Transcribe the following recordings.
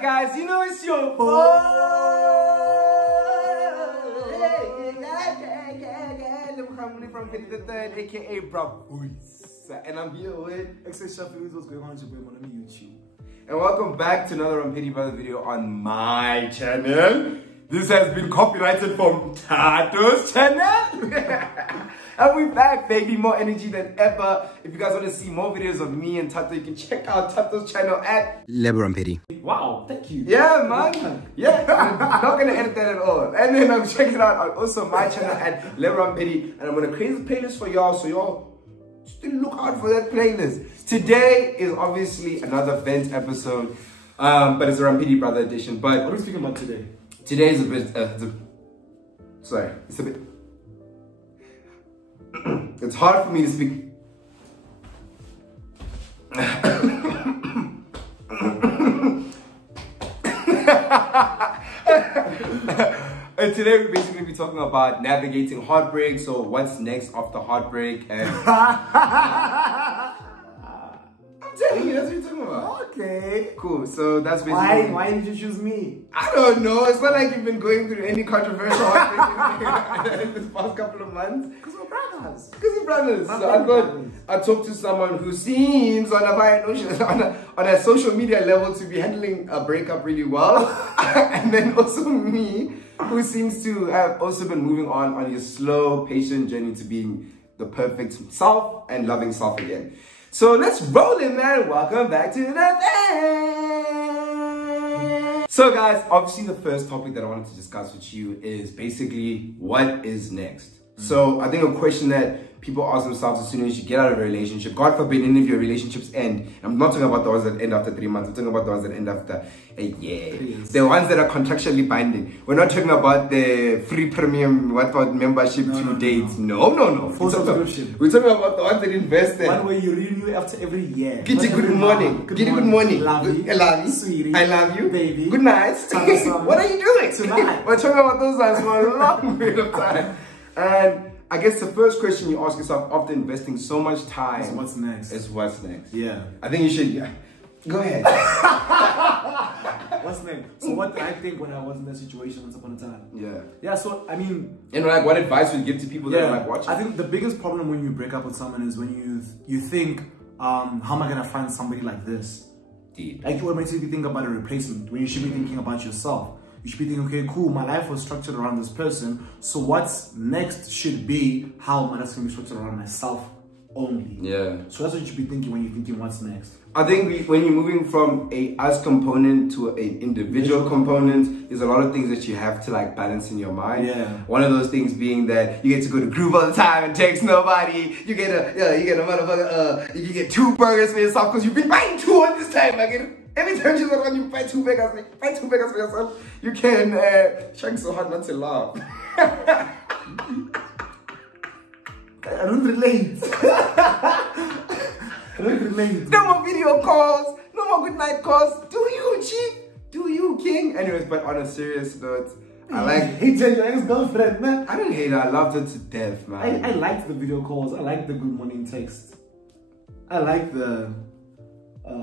Guys, you know it's your boy, Lebo Rampedi from THATO, aka Bro Boys. And I'm here with what's going on YouTube. And welcome back to another Rampedi brother video on my channel. This has been copyrighted from THATO's channel. And we're back, baby. More energy than ever. If you guys want to see more videos of me and THATO, you can check out THATO's channel at Lebo Rampedi. Wow, thank you. Yeah, man. Yeah, I'm not going to edit that at all. And then I'm checking out on also my channel at Lebo Rampedi. And I'm going to create a playlist for y'all, so y'all still look out for that playlist. Today is obviously another vent episode, but it's a Rampedi brother edition. But what are we speaking about today? Today is a bit, sorry, it's a bit, it's hard for me to speak. And today we're basically be talking about navigating heartbreak, so what's next after heartbreak, and I'm telling you, that's what you're talking about. Okay. Cool, so that's basically... Why did you choose me? I don't know, it's not like you've been going through any controversial heartbreak in this past couple of months. Because we're brothers. Because we're brothers. So I talked to someone who seems on a social media level to be handling a breakup really well. And then also me, who seems to have also been moving on your slow, patient journey to being the perfect self and loving self again. So let's roll it, man. Welcome back to the thing. So guys, obviously the first topic that I wanted to discuss with you is basically what is next. So I think a question that people ask themselves as soon as you get out of a relationship, God forbid any of your relationships end. I'm not talking about the ones that end after 3 months. I'm talking about the ones that end after a year. The ones that are contractually binding. We're not talking about the free premium, membership to dates. No. Full subscription. We're talking about the ones that invest in. One way you renew after every year. Giddy, good morning. Giddy, good morning. Love you. I love you. Sweetie. I love you. Baby. Good night. What are you doing? Tonight. We're talking about those ones for a long period of time. And I guess the first question you ask yourself after investing so much time is what's next? Yeah. I think you should, yeah. Go ahead. What's next? So what I think when I was in that situation once upon a time. Yeah. Yeah, so I mean, and like what advice would you give to people that are like watching? I think the biggest problem when you break up with someone is when you think, how am I gonna find somebody like this? Deep. Like you automatically think about a replacement when you should be thinking about yourself. You should be thinking, okay, cool, my life was structured around this person, so what's next should be how my life can be structured around myself only. Yeah. So that's what you should be thinking when you're thinking what's next. I think when you're moving from a us component to an individual component, there's a lot of things that you have to like balance in your mind. Yeah. One of those things being that you get to go to Groove all the time and text nobody. You get a motherfucker, you can get 2 burgers for yourself because you've been buying 2 on this time. Every time you want you buy 2 burgers, buy 2 burgers for yourself. You can trying so hard not to laugh. I don't relate. I don't relate. No more video calls, no more good night calls. Do you, chief? Do you, king? Anyways, but on a serious note, I like hated your ex-girlfriend, man. I didn't hate her, I loved her to death, man. I liked the video calls, I liked the good morning text. I like the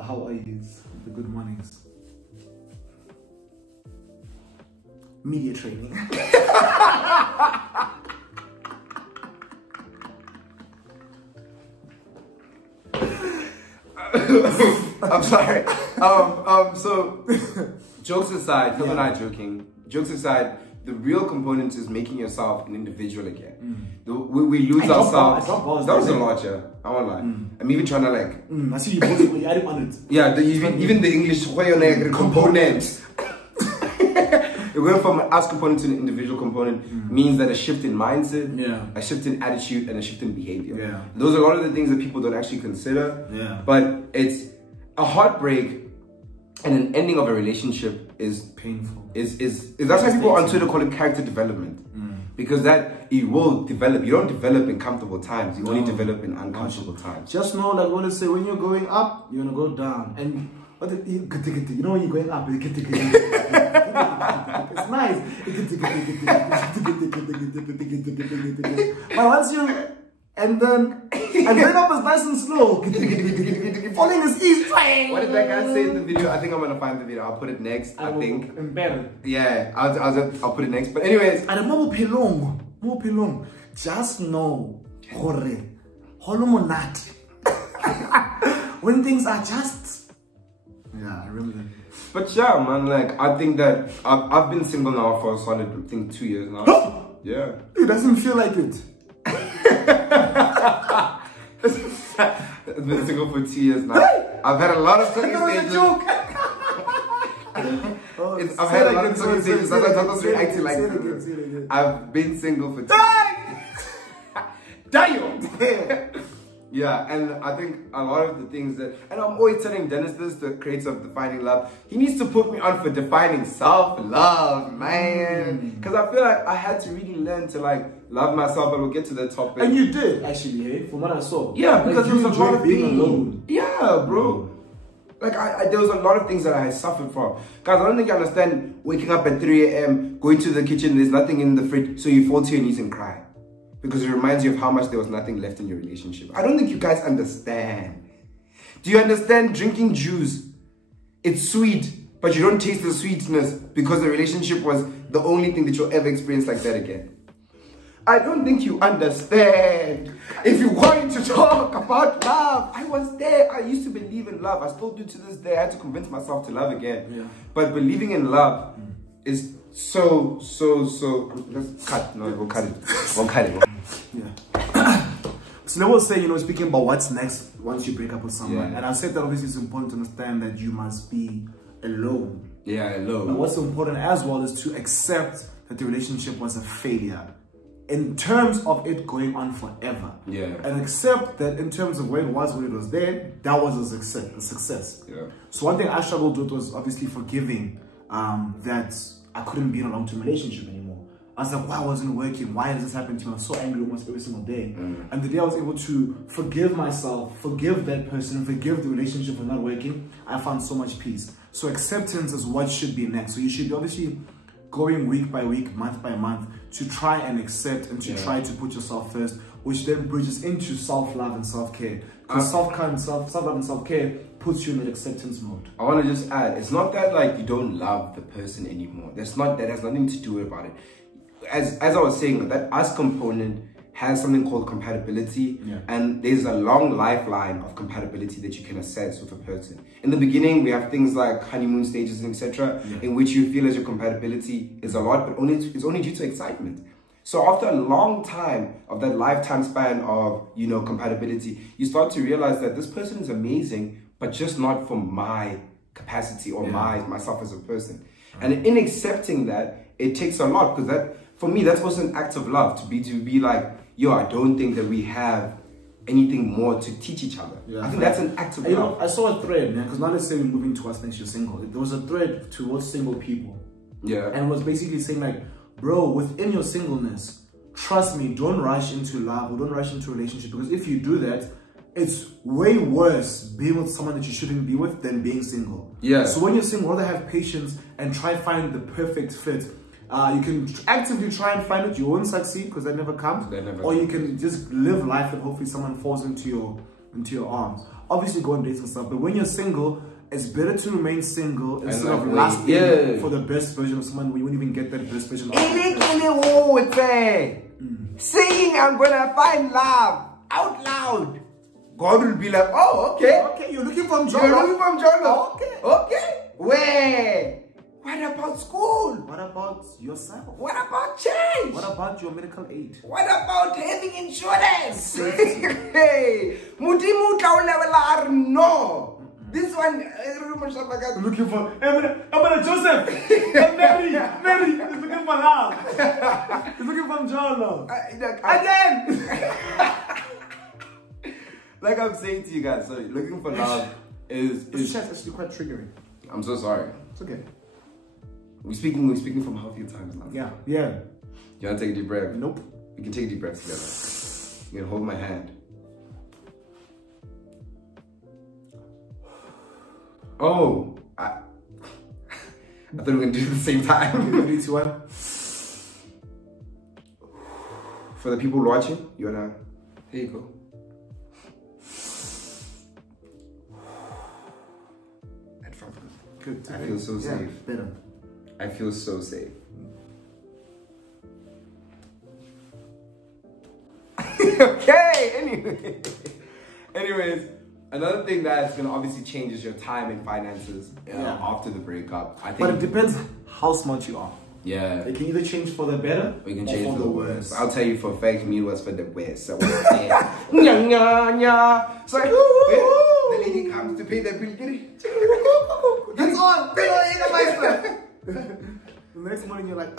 how are you? The good mornings. Media training. I'm sorry. So jokes aside, Phil and I joking. Jokes aside, the real component is making yourself an individual again. We lose ourselves. That was a lot, yeah. I won't lie. I'm even trying to like. I see you putting adding on it. Yeah, even the English component. Going from an us component to an individual component means that a shift in mindset, a shift in attitude, and a shift in behavior. Yeah. Those are a lot of the things that people don't actually consider. Yeah. But it's a heartbreak and an ending of a relationship is painful. That's why people on Twitter call it character development. Because that it will develop. You don't develop in comfortable times. You only develop in uncomfortable times. Just know, like what I say, when you're going up, you're gonna go down. And you know when you're going up, it's nice. But once you and then And going up is nice and slow. Falling is easy. What did that guy say in the video? I think I'm gonna find the video. I'll put it next. I think. Yeah, I'll put it next. But anyways, and more pelong. Just know, when things are just. Yeah, I remember that. But yeah, man, like I think that I've been single now for a solid, I think, 2 years now. Yeah. It doesn't feel like it. I've been single for 2 years now. I've had a lot of talking stages. I've had a lot of talking stages. That's reacting like I've been single for 2 years. Damn! Yeah, and I think a lot of the things that, and I'm always telling Dennis this, the creator of Defining Love, he needs to put me on for defining self-love, man. Because I feel like I had to really learn to like love myself, but we'll get to that topic. And you did, actually, hey, from what I saw. Yeah, because like, there was a lot of being alone. Yeah, bro. Like, there was a lot of things that I had suffered from. Guys, I don't think you understand waking up at 3 a.m., going to the kitchen, there's nothing in the fridge, so you fall to your knees and cry. Because it reminds you of how much there was nothing left in your relationship. I don't think you guys understand. Do you understand drinking juice? It's sweet, but you don't taste the sweetness because the relationship was the only thing that you'll ever experience like that again. I don't think you understand. If you want to talk about love, I was there. I used to believe in love. I still do to this day. I had to convince myself to love again. Yeah. But believing in love is so. Let's cut. No, we'll cut it. We'll cut it. Yeah. So Lebo was saying, you know, speaking about what's next once you break up with someone. Yeah. And I said that obviously it's important to understand that you must be alone. Yeah, alone. But what's important as well is to accept that the relationship was a failure in terms of it going on forever. Yeah. And accept that in terms of where it was when it was there, that was a success. Yeah. So one thing I struggled with was obviously forgiving that I couldn't be in a long-term relationship anymore. I was like, why wasn't it working? Why has this happened to me? I was so angry almost every single day. And the day I was able to forgive myself, forgive that person, forgive the relationship for not working, I found so much peace. So acceptance is what should be next. So you should be obviously going week by week, month by month, to try and accept and to try to put yourself first, which then bridges into self-love and self-care. Because self-love and self-care puts you in that acceptance mode. I want to just add, it's not that like you don't love the person anymore. That has nothing to do about it. As I was saying, that us component has something called compatibility, and there's a long lifeline of compatibility that you can assess with a person. In the beginning, we have things like honeymoon stages and etc., in which you feel as your compatibility is a lot, but it's only due to excitement. So after a long time of that lifetime span of, you know, compatibility, you start to realize that this person is amazing, but just not for my capacity or myself as a person. And in accepting that, it takes a lot, because that, for me, that's also an act of love, to be like, yo, I don't think that we have anything more to teach each other. I think that's an act of love. You know, I saw a thread, man, because now let's say we're moving to us next year single. There was a thread towards single people. Yeah. And it was basically saying like, bro, within your singleness, trust me, don't rush into love or don't rush into a relationship, because if you do that, it's way worse being with someone that you shouldn't be with than being single. Yeah. So when you're single, rather have patience and try find the perfect fit. You can actively try and find it. You won't succeed because that never comes. Or you can just live life and hopefully someone falls into your arms. Obviously go on dates and stuff, but when you're single, it's better to remain single instead of lasting for the best version of someone when you won't even get that best version of saying I'm gonna find love out loud. God will be like, oh, okay. Okay, you're looking from Jolo. You're looking from Jolo. Okay. Okay. Where? What about school? What about yourself? What about change? What about your medical aid? What about having insurance? Hey, no. This one, looking for Joseph. Mary is looking for love. He's looking from Jolo. Again. Like I'm saying to you guys, sorry, looking for love is actually quite triggering. I'm so sorry. It's okay. We're speaking from healthier times now. Yeah. Yeah. You wanna take a deep breath? Nope. We can take a deep breath together. You can hold my hand. Oh, I thought we were gonna do it at the same time. 3, 2, 1. For the people watching, you wanna, here you go. Good. I feel so safe. Better. I feel so safe. Okay, anyways, another thing that's gonna obviously change is your time and finances after the breakup. I think, but it depends how smart you are. Yeah, it can either change for the better or you can change for the worse. I'll tell you for a fact, me was for the worst. So it's like, the lady comes to pay the bill. That's all. The next morning you're like,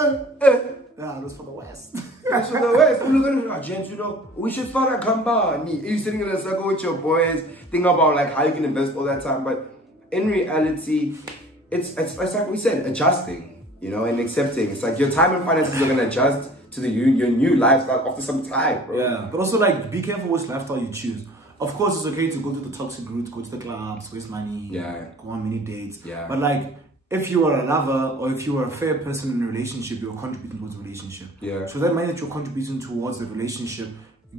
nah, that's for the West. That's for the West. Look at gents, you know, we should find a company. You're sitting in a circle with your boys, thinking about like how you can invest all that time. But in reality, it's like we said, adjusting, you know, and accepting. It's like your time and finances are gonna adjust to your new lifestyle after some time, bro. Yeah, but also like be careful which lifestyle you choose. Of course, it's okay to go to the toxic route, go to the clubs, waste money, go on many dates. Yeah. But like, if you are a lover or if you are a fair person in a relationship, you're contributing towards the relationship. Yeah. So that money that you're contributing towards the relationship,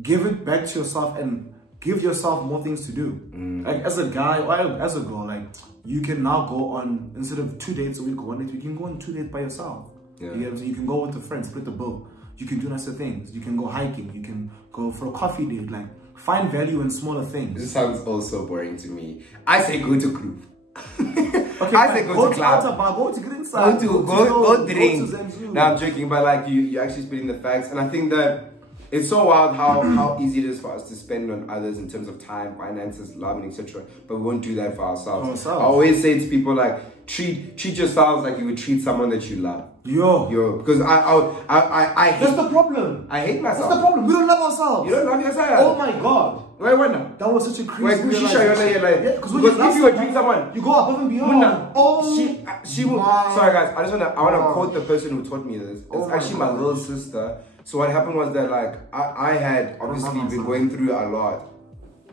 give it back to yourself and give yourself more things to do. Like as a guy or as a girl, like you can now go on, instead of 2 dates a week or 1 date, you can go on 2 dates by yourself. Yeah. You can go with a friend, split the bill. You can do nicer things. You can go hiking. You can go for a coffee date. Like find value in smaller things. This sounds also boring to me. I say go to group. Okay, I say go to club. Go to green side. Go drink. Now I'm joking, but like you're actually spitting the facts, and I think that it's so wild how easy it is for us to spend on others in terms of time, finances, love, and etc. But we won't do that for ourselves. I always say to people like treat yourselves like you would treat someone that you love. Because I hate. That's the problem. I hate myself. That's the problem. We don't love ourselves. You don't love yourself. Oh my god. Wait, now? That was such a crazy. Wait, because if you would treat someone, you go above and beyond. She will. Sorry guys, I wanna quote the person who taught me this. It's actually my little sister. So what happened was that like I had obviously been going through a lot.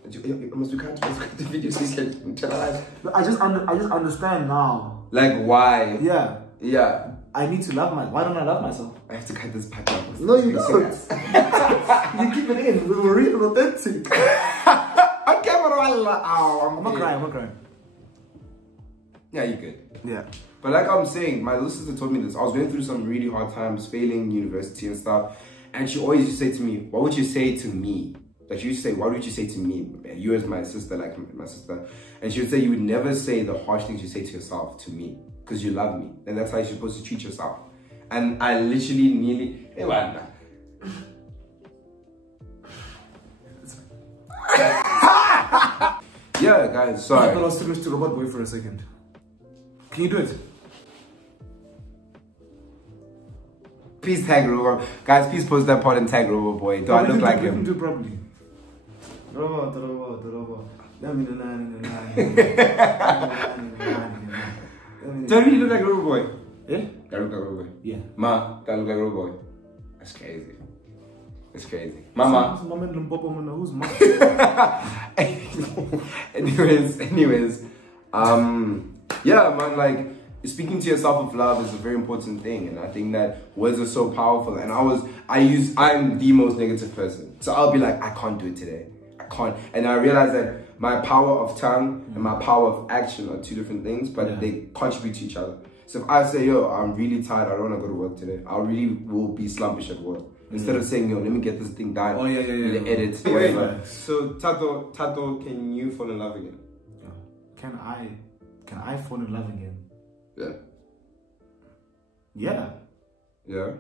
Must we cut the video so you can tell us? I just understand now. Like why? Yeah. I need to love why don't I love myself? I have to cut this part out. No, you don't. You keep it in. We were real authentic. On camera, I'm not crying. Yeah, you good. Yeah. But like I'm saying, my little sister told me this. I was going through some really hard times, failing university and stuff. And she always used to say to me, what would you say to me? Like she used to say, what would you say to me? You as my sister, like my sister. And she would say, you would never say the harsh things you say to yourself to me. Because you love me. And that's how you're supposed to treat yourself. And I literally nearly... Hey, man. Yeah, guys, sorry. I lost Mr. Robot Boy for a second. Can you do it? Please tag Robot. Guys, please post that part and tag Robot Boy. Do I look like him? You can do it properly. Robot. Don't you look like Robot Boy? Yeah? That look like Robot Boy? Yeah. Ma, that look like Robot Boy? That's crazy. It's crazy. Mama. Who's mama? anyways, yeah, man, like speaking to yourself of love is a very important thing, and I think that words are so powerful. And I'm the most negative person, so I'll be like, I can't do it today. I can't. And I realize that my power of tongue and my power of action are two different things, but they contribute to each other. So if I say, yo, I'm really tired, I don't want to go to work today, I really will be slumpish at work. Instead of saying, yo, let me get this thing done. Edit. So THATO, can you fall in love again? Can I fall in love again? Yeah. Yeah. Yeah?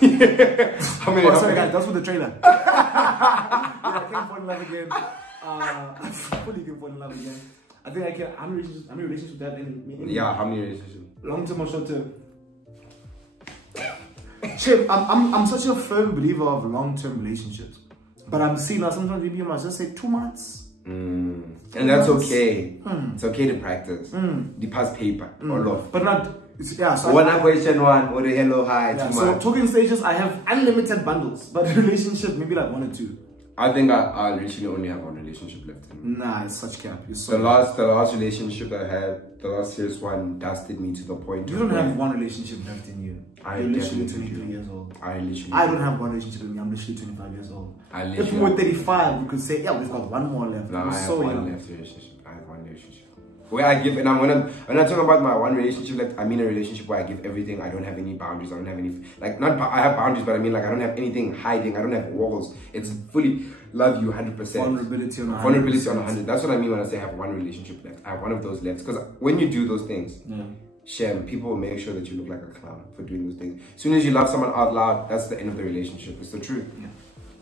Yeah, sorry guys, that's for the trailer. Yeah, I can fall in love again. I fully can fall in love again. I think I can. How many relationships with that? Yeah, how many relationships? Long term or short term? Chip, I'm such a firm believer of long-term relationships, but I'm seeing now sometimes maybe you must just say 2 months. And that's okay. It's okay to practice. The past paper or love, but not. Yeah. So one question, or the hello, hi. Yeah, so talking stages, I have unlimited bundles, but relationship maybe like 1 or 2. I think I literally only have 1 relationship left. Nah, it's such cap. The last relationship I had, the last serious one, dusted me to the point. You don't have 1 relationship left in you. You're literally 23 years old. I don't have 1 relationship in me. I'm literally 25 years old. If we were 35, we could say, yeah, we've got 1 more left. No, I have 1 left relationship. I have 1 relationship. where I give, and when I'm talking about my one relationship, like I mean a relationship where I give everything. I don't have any boundaries. I don't have any, like, I have boundaries, but I mean, like, I don't have anything hiding. I don't have walls. It's fully love you 100%. Vulnerability on 100%. Vulnerability on 100. That's what I mean when I say I have one relationship left. I have one of those left. Because when you do those things, Shem, people will make sure that you look like a clown for doing those things. As soon as you love someone out loud, that's the end of the relationship. It's the truth. Yeah.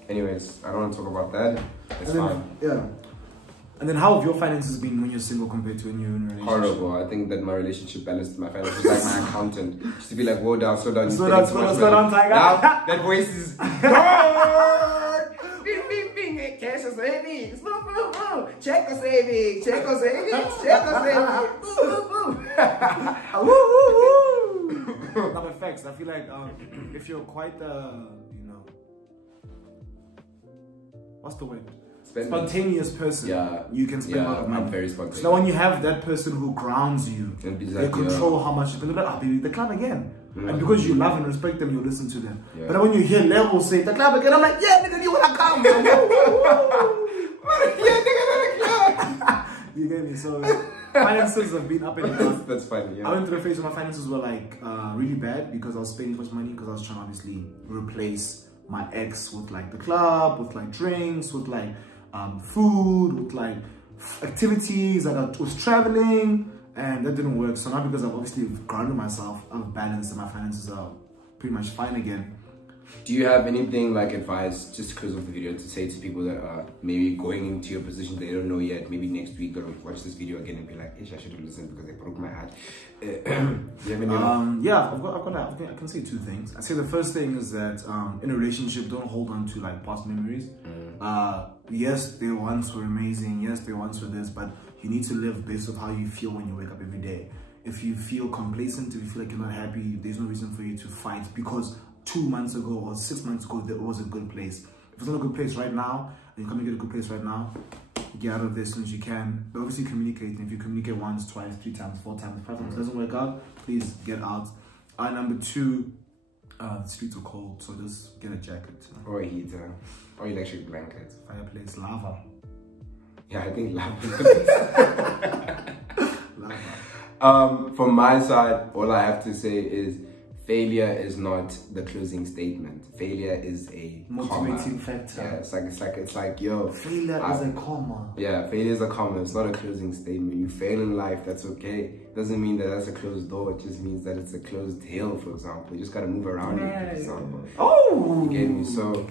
Anyways, I don't want to talk about that. It's fine. Yeah. And then how have your finances been when you're single compared to when you're in a relationship? Horrible. I think that my relationship balanced my finances like my accountant. Just to be like, whoa, down, slow down. Slow down, tiger. Now, that voice is... Bing, bing, bing. Cash or savings. Boom, boom, boom. Check or savings. Check or savings. Check or savings. Boom, boom, boom. Woo, woo, woo. Now, effects. I feel like if you're quite, you know... What's the word? Spontaneous person, you can spend a lot of money. I'm very spontaneous. So now when you have that person who grounds you, they control how much you spend. Like, baby, the club again. And because you love and respect them, you listen to them. But when you hear Lebo say the club again, I'm like, yeah, nigga, you wanna come? You get me? So finances have been up and down. That's funny. Yeah. I went through a phase where my finances were like really bad because I was spending too much money because I was trying to obviously replace my ex with like the club, with like drinks, with like food, with like activities, like I was traveling, and that didn't work. So now because I've obviously grounded myself, I've balanced, and my finances are pretty much fine again. Do you have anything like advice, just because of the video, to say to people that are maybe going into your position they don't know yet? Maybe next week they'll watch this video again and be like, "Ish, I should have listened because they broke my heart." Do you have any? Yeah, I can say two things. I say the first thing is that in a relationship, don't hold on to like past memories. Yes, they once were amazing. Yes, they once were this, but you need to live based on how you feel when you wake up every day. If you feel complacent, if you feel like you're not happy, there's no reason for you to fight because 2 months ago or 6 months ago there was a good place. If it's not a good place right now, and you can't get a good place right now, get out of there as soon as you can. But obviously communicate. And if you communicate once, twice, 3 times, 4 times, 5 times, it doesn't work out, please get out. Number 2, the streets are cold, so just get a jacket. Or a heater. Or electric blanket. Fireplace, lava. Yeah, I think lava. Lava. From my side, all I have to say is failure is not the closing statement. Failure is a motivating factor. Yeah, it's like yo. Failure is a comma. Yeah, failure is a comma. It's not a closing statement. You fail in life, that's okay. Doesn't mean that that's a closed door. It just means that it's a closed hill, for example. You just gotta move around it, for example. Oh, you get me? So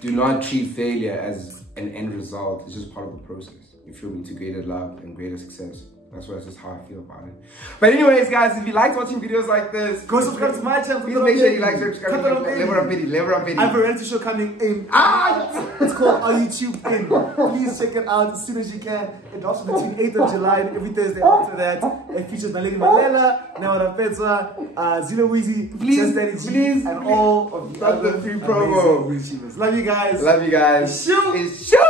do not treat failure as an end result. It's just part of the process. You feel me? To greater love and greater success. That's just how I feel about it. But anyways, guys, if you like watching videos like this, go subscribe to my channel. Please make sure you like, subscribe to Lebo Rampedi. Lebo Rampedi. I have a reality show coming in. It's called On YouTube In. Please check it out as soon as you can. It drops between 8th of July and every Thursday after that. It features Maliki Malela, THATO, Zero Weezy, please, and all of the other free promo. Love you guys. Love you guys. Shoot. It's shoot.